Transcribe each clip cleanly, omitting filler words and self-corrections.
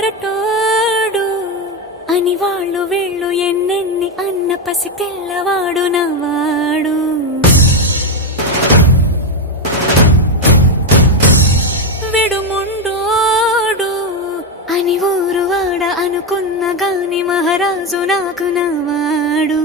మొరటోడు అని వాళ్ళు వీళ్ళు ఎన్నెన్ని అన్న పసి పిల్లవాడు నవ్వాడు. విడుముండోడు అని ఊరు వాడ అనుకున్న గాని మహారాజు నాకు నవ్వాడు.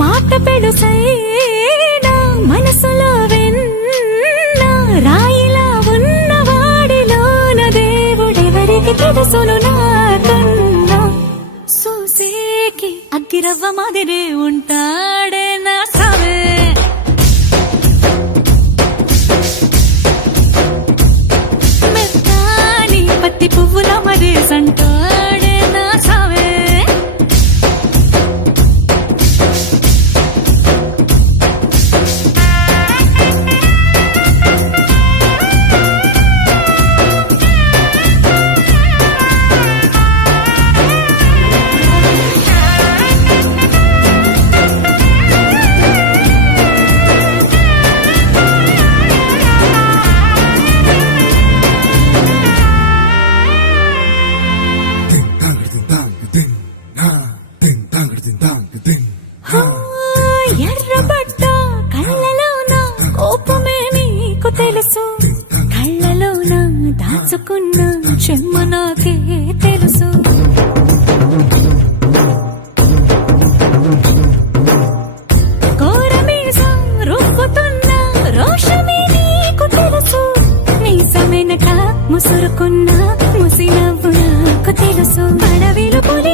మాట పెడుసైనా మనసులో వెన్న రాయిలా ఉన్నవాడిలోన దేవుడెవరికి తెలుసును నాకన్నా. సూసేకి అగ్గిరవ్వ మాదిరే ఉంటాడే నా సావే. మెత్తాని పత్తి పువ్వుల మరే సంటాడే నా సావే. ఎర్రబడ్డ కళ్ళలోన కోపమే నీకు తెలుసు, కళ్ళలోన దాచుకున్న చెమ్మ నాకే తెలుసు. కోరమీసం రుబ్బుతున్న రోషమే నీకు తెలుసు, మీసమెనక ముసురుకున్న ముసి నవ్వు నాకు తెలుసు. అడవిలు పులి